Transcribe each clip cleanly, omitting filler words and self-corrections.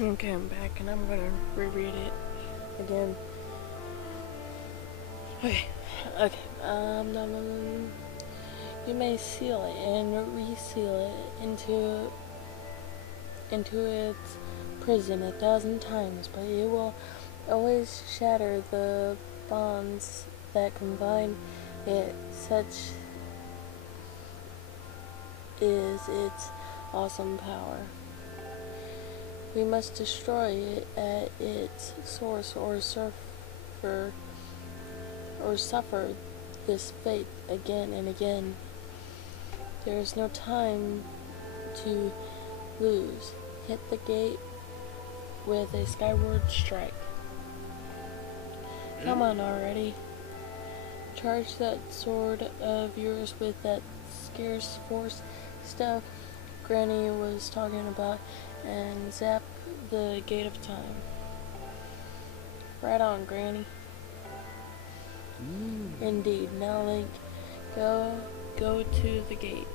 Okay, I'm back and I'm gonna reread it again. Okay, okay. You may seal it and reseal it into its prison 1,000 times, but it will always shatter the bonds that combine it. Such is its awesome power. We must destroy it at its source or suffer this fate again and again. There is no time to lose. Hit the gate with a skyward strike. Come on already. Charge that sword of yours with that scarce force stuff Granny was talking about and zap the gate of time. Right on, Granny. Indeed. Now, Link, go to the gate.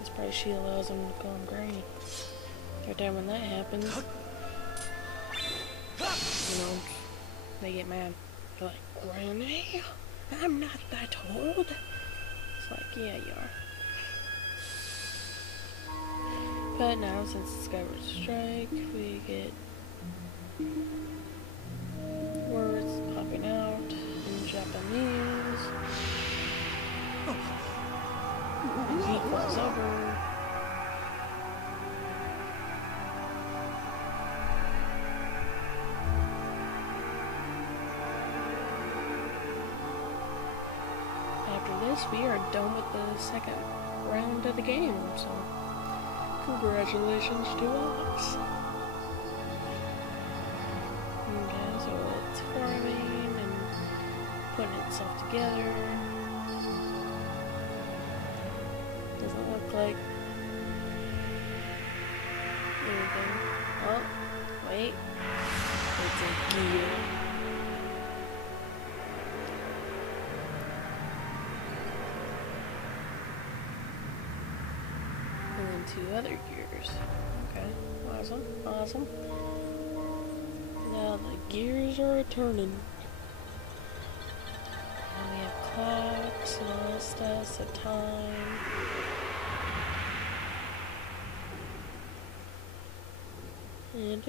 This probably she allows him to call him Granny. Every time when that happens, you know, they get mad. They're like, Granny? I'm not that old. It's like, yeah, you are. But now, since the Skyward Strike, we get words popping out in Japanese. He falls over. After this, we are done with the second round of the game, so congratulations to us. Okay, so it's forming and putting itself together. Doesn't look like anything. Oh, wait. It's a gear. And then 2 other gears. Okay, awesome. Now the gears are turning. And we have clocks and all this stuff, so time. And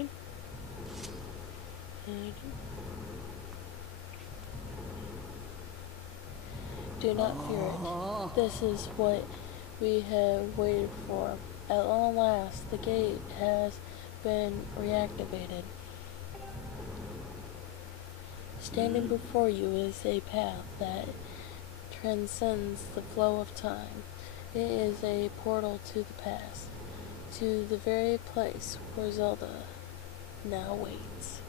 do not fear it. This is what we have waited for. At long last, the gate has been reactivated. Standing before you is a path that transcends the flow of time. It is a portal to the past, to the very place where Zelda now waits.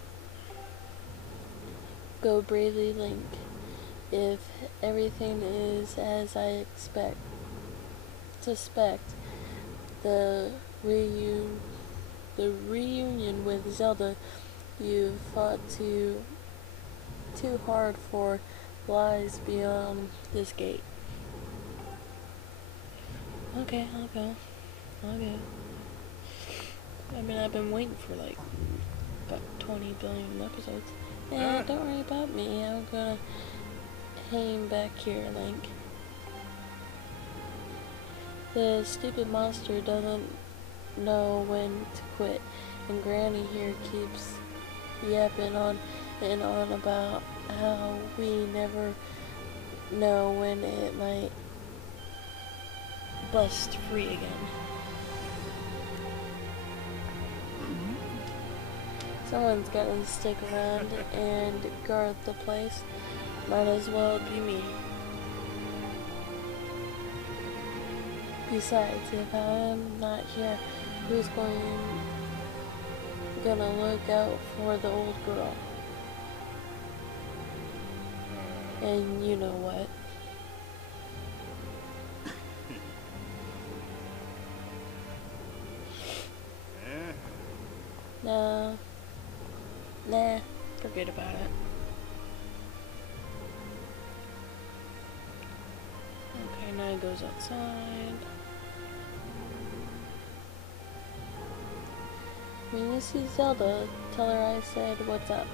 Go bravely, Link. If everything is as I suspect, the reunion with Zelda you fought too hard for lies beyond this gate. Okay, I'll go. I mean, I've been waiting for like about 20 billion episodes. And don't worry about me. I'm gonna hang back here, Link. The stupid monster doesn't know when to quit, and Granny here keeps yapping on and on about how we never know when it might bust free again. Someone's got to stick around and guard the place. Might as well be me. Besides, if I'm not here, who's gonna look out for the old girl? And you know what? Nah, forget about it. Okay, now he goes outside. When you see Zelda, tell her I said what's up.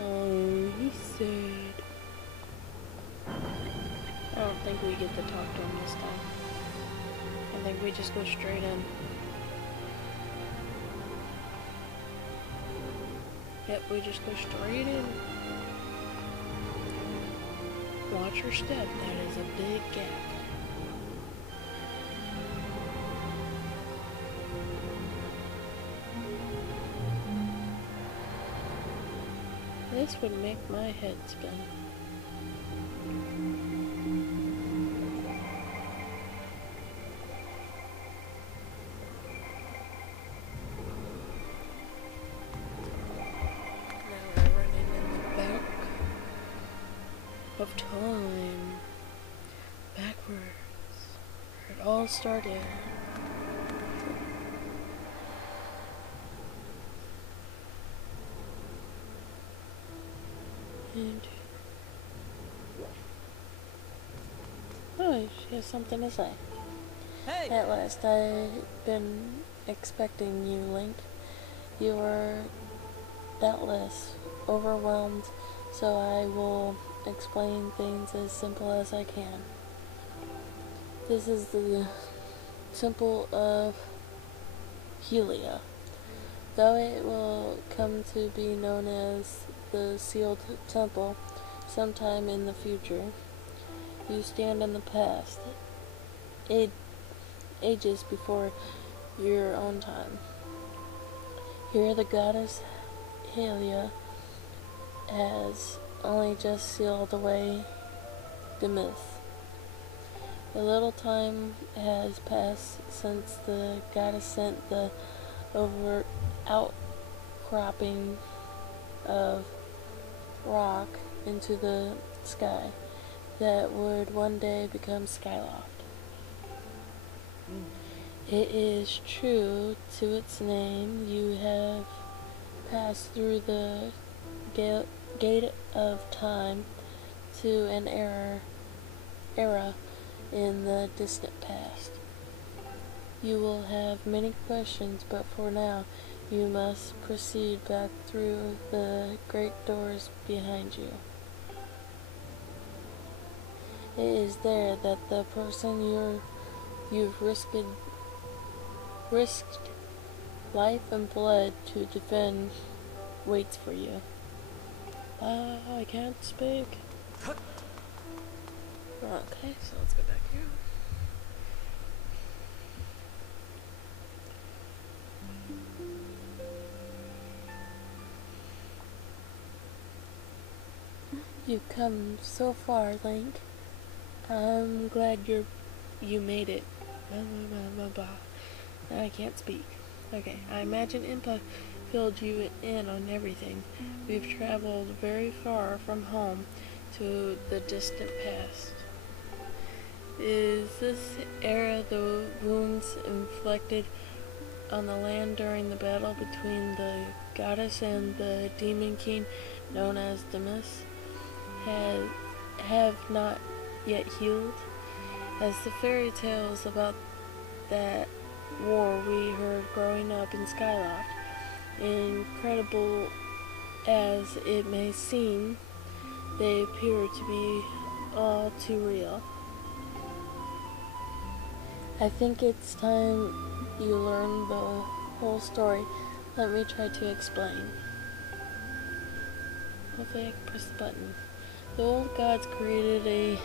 Oh, he said. I don't think we get to talk to him this time. I think we just go straight in. Yep, we just go straight in. Watch your step, that is a big gap. This would make my head spin. Now we're running in the back of time. Backwards. Where it all started. And oh, she has something to say. Hey! At last, I've been expecting you, Link. You are doubtless overwhelmed, so I will explain things as simple as I can. This is the Temple of Helia, though it will come to be known as the Sealed Temple sometime in the future. You stand in the past, ages before your own time. Here the goddess Helia has only just sealed away the myth. A little time has passed since the goddess sent the outcropping of rock into the sky that would one day become Skyloft. It is true to its name, you have passed through the gate of time to an era in the distant past. You will have many questions, but for now, you must proceed back through the great doors behind you. It is there that the person you've risked life and blood to defend waits for you. I can't speak. Okay, so let's go back here. You've come so far, Link. I'm glad you made it. I can't speak. Okay, I imagine Impa filled you in on everything. We've traveled very far from home to the distant past. Is this era the wounds inflicted on the land during the battle between the goddess and the demon king known as Demis have not yet healed? As the fairy tales about that war we heard growing up in Skyloft, incredible as it may seem, they appear to be all too real. I think it's time you learn the whole story. Let me try to explain. Hopefully I can press the button. The old gods created a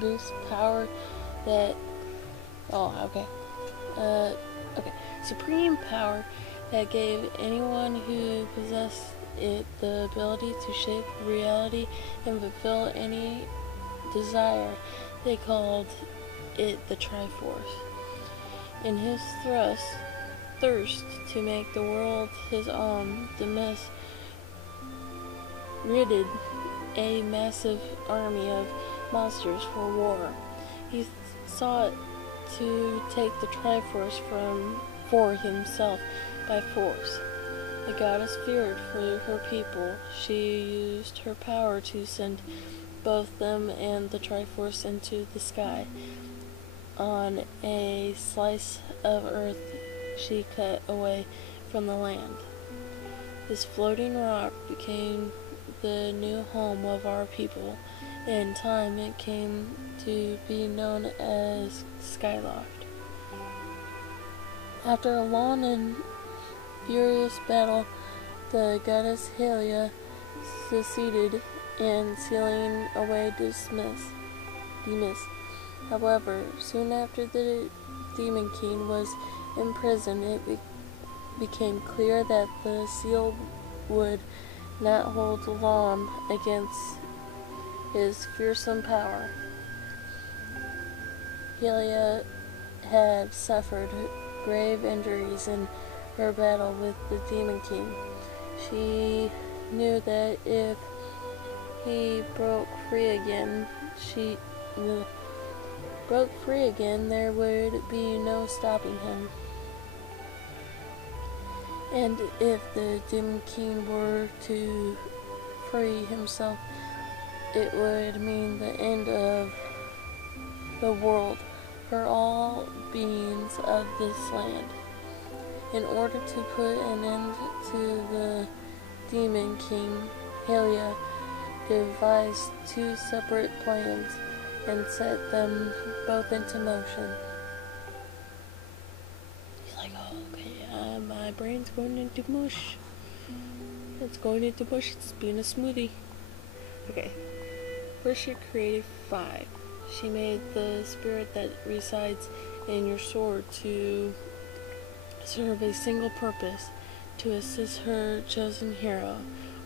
boost power that supreme power that gave anyone who possessed it the ability to shape reality and fulfill any desire. They called it the Triforce. In his thirst to make the world his own, Demis ridded a massive army of monsters for war. He sought to take the Triforce for himself by force. The goddess feared for her people. She used her power to send both them and the Triforce into the sky. on a slice of earth she cut away from the land. This floating rock became the new home of our people. In time, it came to be known as Skyloft. After a long and furious battle, the goddess Helia succeeded in sealing away Demas. However, soon after the Demon King was imprisoned, it became clear that the seal would not hold long against his fearsome power. Helia had suffered grave injuries in her battle with the Demon King. She knew that if he broke free again, there would be no stopping him. And if the Demon King were to free himself, it would mean the end of the world for all beings of this land. In order to put an end to the Demon King, Helia devised two separate plans and set them both into motion. He's like, oh, okay, my brain's going into mush. It's going into mush. It's being a smoothie. Okay. First, she created 5. She made the spirit that resides in your sword to serve a single purpose, to assist her chosen hero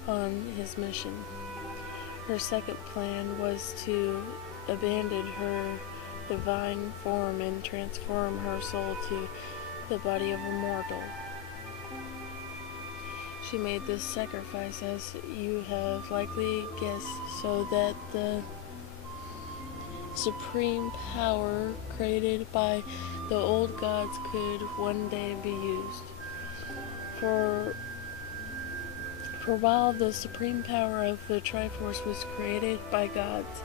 on his mission. Her second plan was to abandon her divine form and transform her soul to the body of a mortal. She made this sacrifice, as you have likely guessed, so that the supreme power created by the old gods could one day be used. For while the supreme power of the Triforce was created by gods,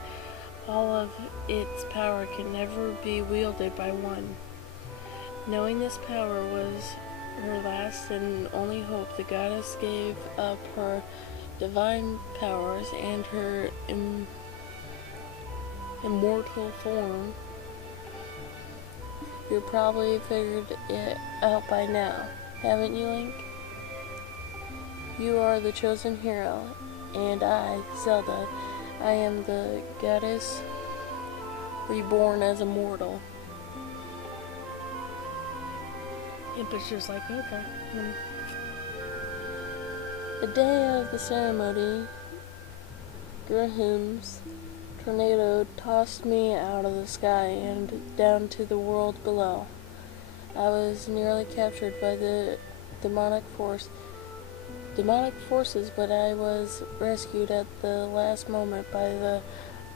all of its power can never be wielded by one. Knowing this power was her last and only hope, the goddess gave up her divine powers and her immortal form. You probably figured it out by now, haven't you, Link? You are the chosen hero, and I, Zelda, I am the goddess reborn as a mortal. Impish was like, okay. The day of the ceremony, Graham's tornado tossed me out of the sky and down to the world below. I was nearly captured by the demonic forces, but I was rescued at the last moment by the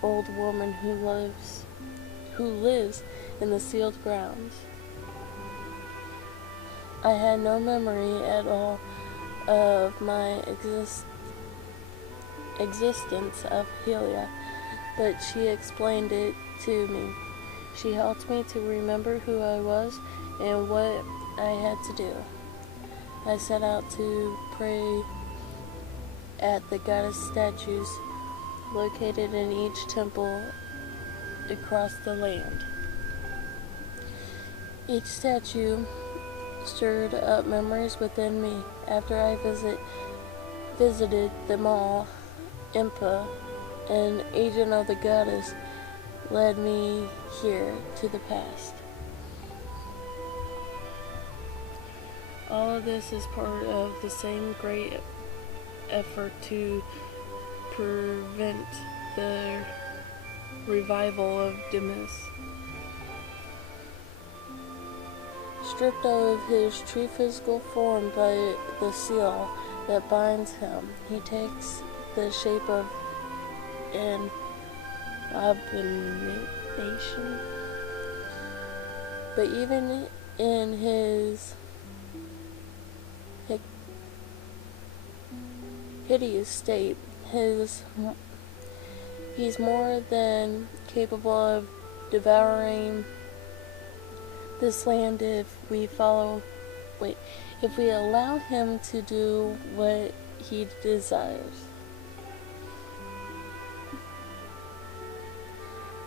old woman who lives in the sealed grounds. I had no memory at all of my existence of Helia, but she explained it to me. She helped me to remember who I was and what I had to do. I set out to pray at the goddess statues located in each temple across the land. Each statue stirred up memories within me. After I visited them all, Impa, an agent of the goddess, led me here to the past. All of this is part of the same great effort to prevent the revival of Demas. Stripped of his true physical form by the seal that binds him, he takes the shape of an abomination. But even in his hideous state, he's more than capable of devouring this land if we if we allow him to do what he desires.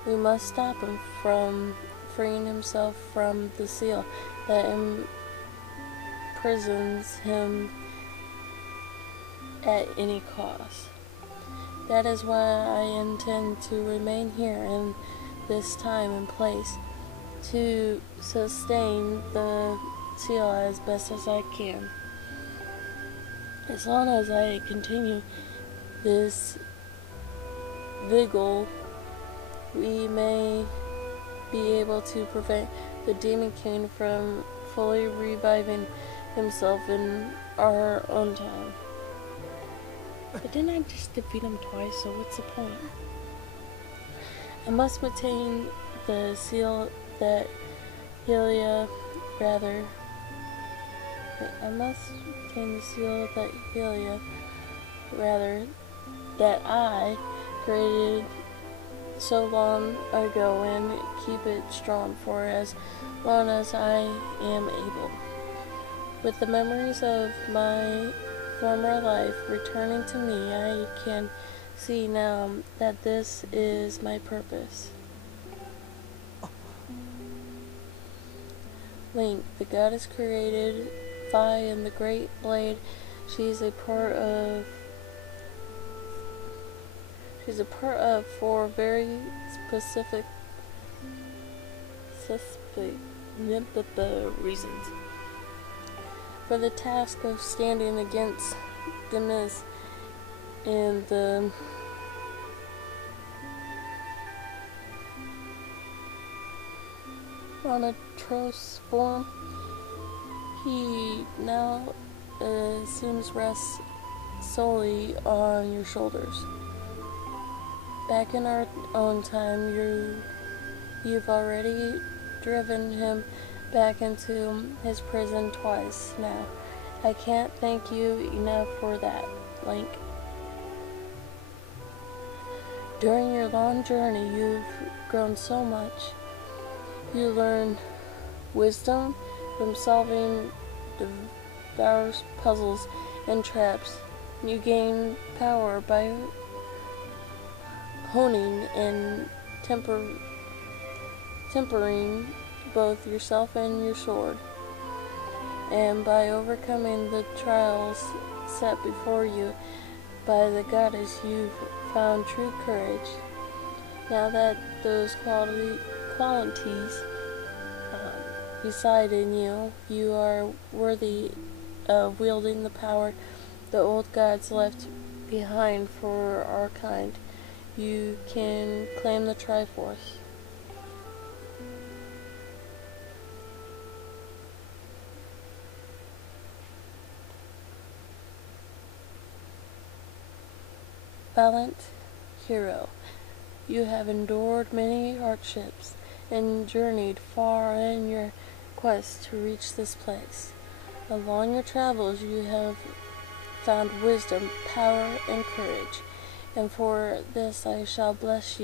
We must stop him from freeing himself from the seal that imprisons him at any cost. That is why I intend to remain here in this time and place, to sustain the seal as best as I can. As long as I continue this vigil, we may be able to prevent the Demon King from fully reviving himself in our own time. But didn't I just defeat him twice, so what's the point? I must maintain the seal that Helia, that I created so long ago, and keep it strong for as long as I am able. With the memories of my former life returning to me, I can see now that this is my purpose. Link, the goddess created Phi and the Great Blade. She's a part of four very specific reasons. For the task of standing against Demis in the Monotros form, he now assumes rest solely on your shoulders. Back in our own time, you've already driven him back into his prison twice now. I can't thank you enough for that, Link. During your long journey, you've grown so much. You learned wisdom from solving diverse puzzles and traps. You gain power by honing and tempering both yourself and your sword, and by overcoming the trials set before you by the goddess, you've found true courage. Now that those qualities reside in you, you are worthy of wielding the power the old gods left behind for our kind. You can claim the Triforce. Valiant hero, you have endured many hardships and journeyed far in your quest to reach this place. Along your travels you have found wisdom, power, and courage, and for this I shall bless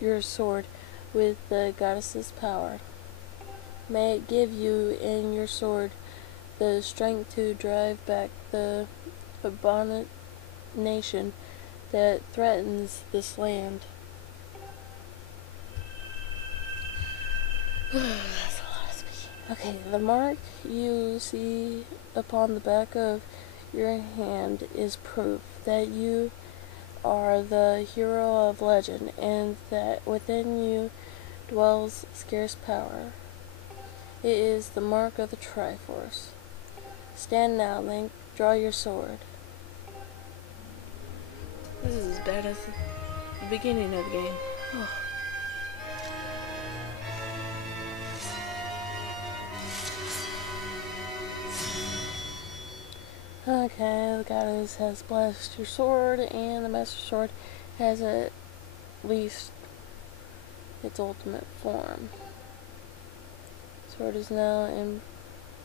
your sword with the goddess's power. May it give you and your sword the strength to drive back the abomination that threatens this land. That's a lot of speaking. Okay, the mark you see upon the back of your hand is proof that you are the hero of legend, and that within you dwells scarce power. It is the mark of the Triforce. Stand now, Link. Draw your sword. This is as bad as the beginning of the game. Oh. Okay, the goddess has blessed your sword, and the Master Sword has at least its ultimate form. Sword is now in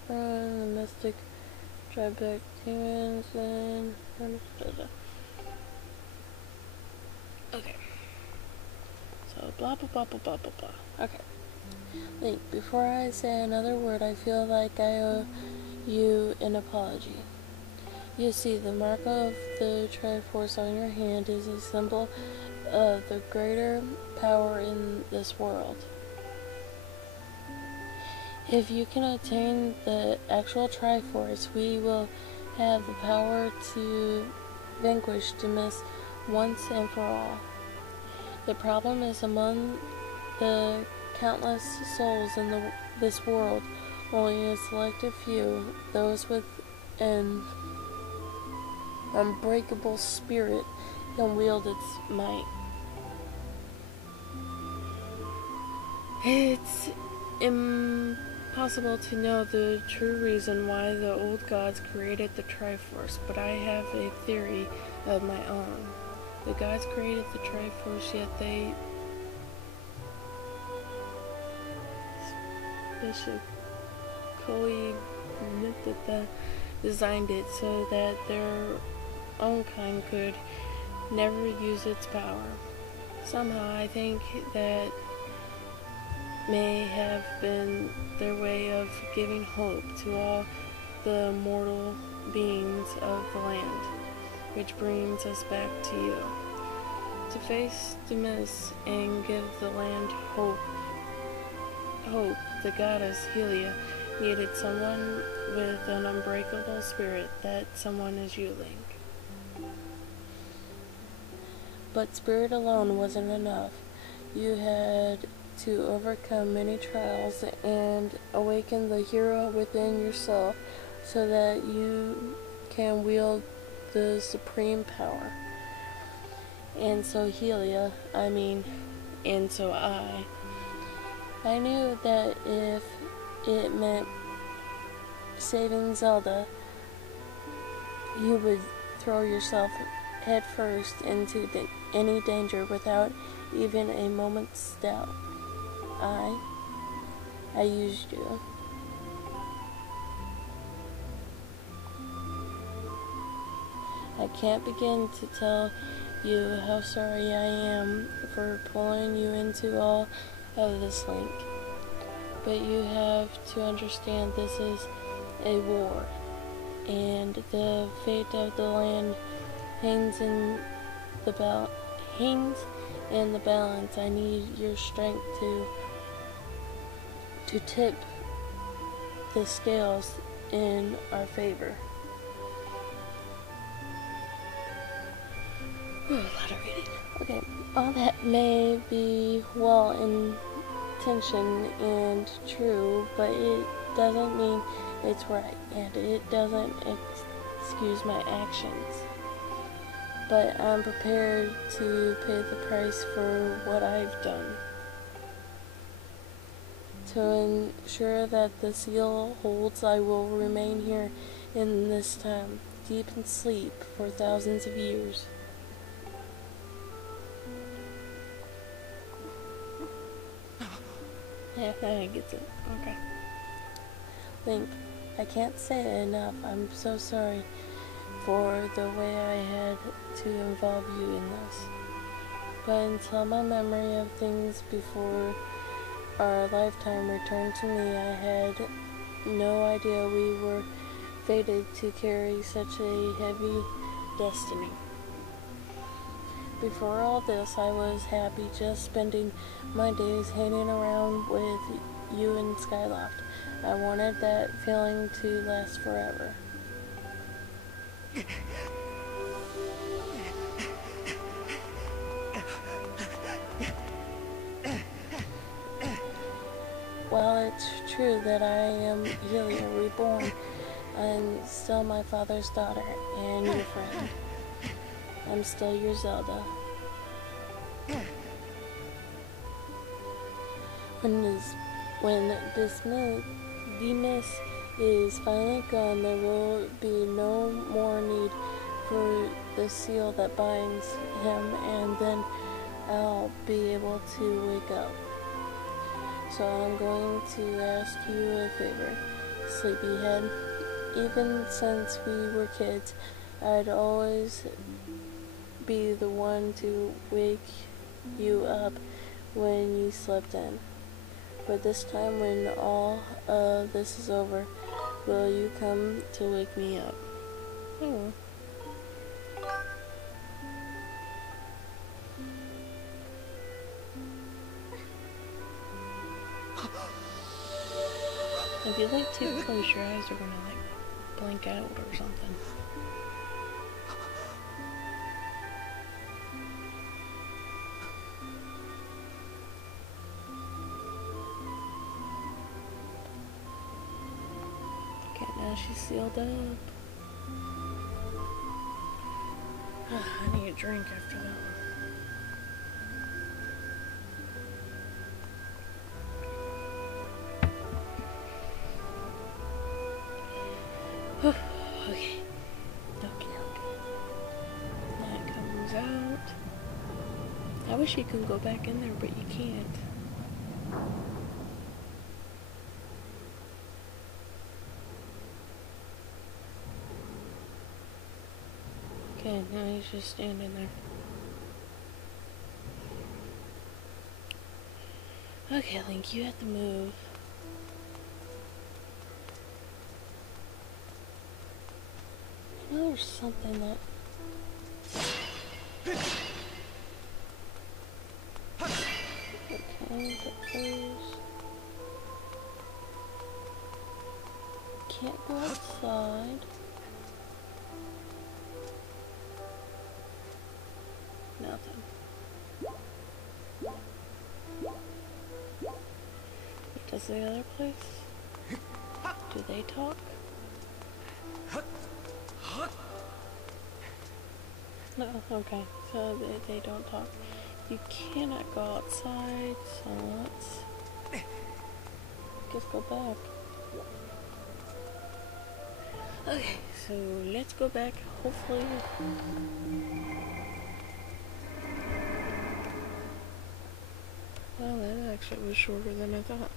front, the mystic drive back demons, and okay. So blah blah blah blah blah blah blah. Okay. Link, before I say another word, I feel like I owe you an apology. You see, the mark of the Triforce on your hand is a symbol of the greater power in this world. If you can attain the actual Triforce, we will have the power to vanquish Demis once and for all. The problem is among the countless souls in this world, only a selected few, those with an unbreakable spirit, can wield its might. It's impossible to know the true reason why the old gods created the Triforce, but I have a theory of my own. The gods created the Triforce, yet they specifically designed it so that their own kind could never use its power. Somehow I think that may have been their way of giving hope to all the mortal beings of the land, which brings us back to you. To face Demis and give the land hope, the goddess Helia needed someone with an unbreakable spirit. That someone is you, Link. But spirit alone wasn't enough. You had to overcome many trials and awaken the hero within yourself so that you can wield the supreme power. And so Helia, and so I knew that if it meant saving Zelda, you would throw yourself headfirst into any danger without even a moment's doubt. I used you. I can't begin to tell you how sorry I am for pulling you into all of this, Link. But you have to understand this is a war, and the fate of the land hangs in the balance. I need your strength to tip the scales in our favor. A lot of reading. Okay, all that may be well intentioned and true, but it doesn't mean it's right, and it doesn't excuse my actions. But I'm prepared to pay the price for what I've done. To ensure that the seal holds, I will remain here in this time, deep in sleep for thousands of years. Yeah, that gets it. Okay. Link, I can't say it enough. I'm so sorry for the way I had to involve you in this. But until my memory of things before our lifetime returned to me, I had no idea we were fated to carry such a heavy destiny. Before all this, I was happy just spending my days hanging around with you in Skyloft. I wanted that feeling to last forever. While it's true that I am Helia reborn, I'm still my father's daughter and your friend. I'm still your Zelda. When Demis is finally gone, there will be no more need for the seal that binds him, and then I'll be able to wake up. So I'm going to ask you a favor, sleepyhead. Even since we were kids, I'd always be the one to wake you up when you slept in. But this time when all of this is over, will you come to wake me up? Oh. If you like to close your eyes, they're gonna like blink out or something. Okay, now she's sealed up. I need a drink after that one. Okay. Okay. That comes out. I wish you could go back in there, but you can't. Okay, now he's just standing there. Okay, Link, you have to move. I know there's something that... Okay, that goes... Can't go outside. Nothing. What does the other place? Do they talk? No, okay, so they don't talk. You cannot go outside, so let's just go back. Okay, so let's go back, hopefully. Well, that actually was shorter than I thought.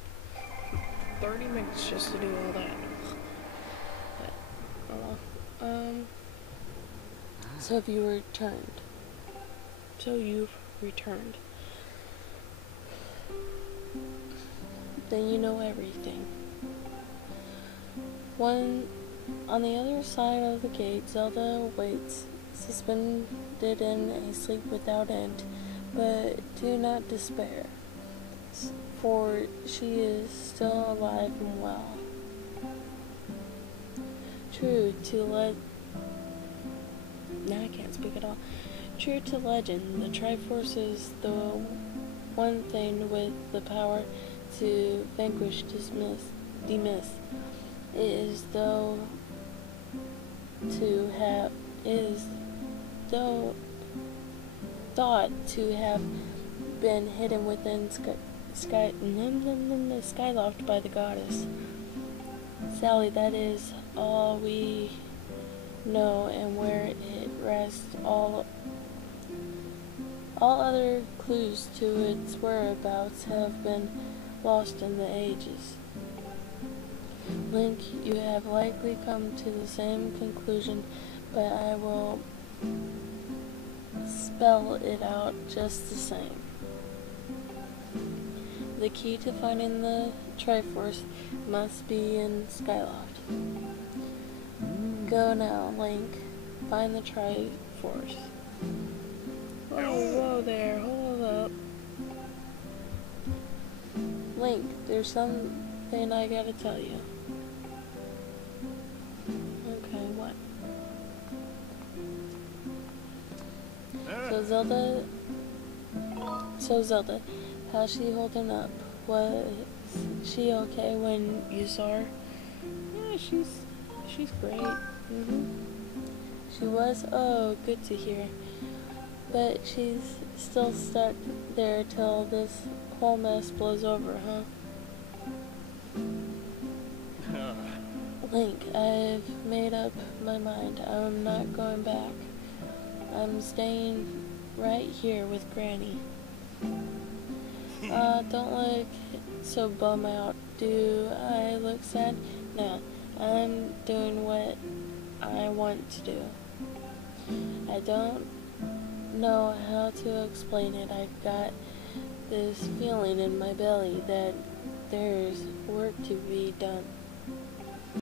30 minutes just to do all that. But, oh well. So have you returned? So you've returned. Then you know everything. On the other side of the gate, Zelda waits, suspended in a sleep without end. But do not despair, for she is still alive and well. True to now I can't speak at all. True to legend, the Triforce is the one thing with the power to vanquish, dismiss. It is though thought to have been hidden within the skyloft by the goddess. Sally, that is all we know, and where it rests, all other clues to its whereabouts have been lost in the ages. Link, you have likely come to the same conclusion, but I will spell it out just the same. The key to finding the Triforce must be in Skyloft. Go now, Link. Find the Triforce. Whoa there, hold up. Link, there's something I gotta tell you. Okay, what? So Zelda, how's she holding up? Was she okay when you saw her? Yeah, she's great. She was? Oh, good to hear. But she's still stuck there till this whole mess blows over, huh? Link, I've made up my mind. I'm not going back. I'm staying right here with Granny. Don't look so bum out. Do I look sad? No, I'm doing what I want to do. I don't know how to explain it. I've got this feeling in my belly that There's work to be done.